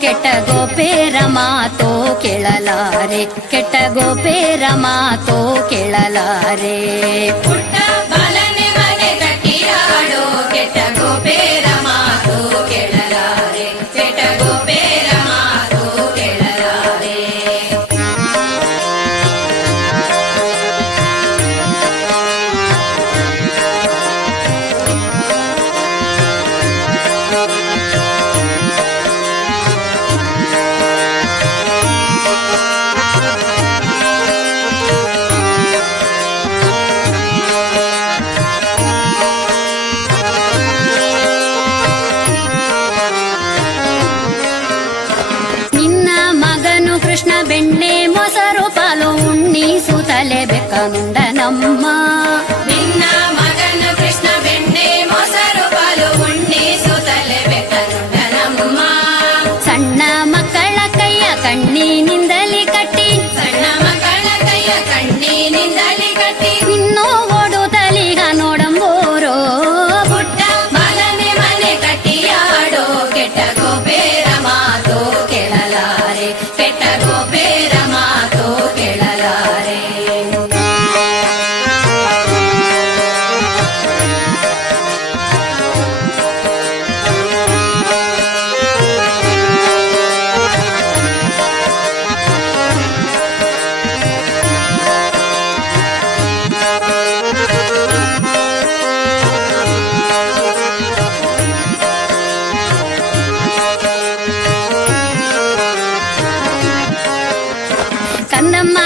ಕೆಟ್ಟ ಗೋಪೇರ ಮಾತೋ ಕೇಳಲಾರೆ. ಕೆಟ್ಟ ಗೋಪೇರ ಮಾತೋ ಕೇಳಲಾರೆ. கண்ட நம்மா. కన్నమ్మా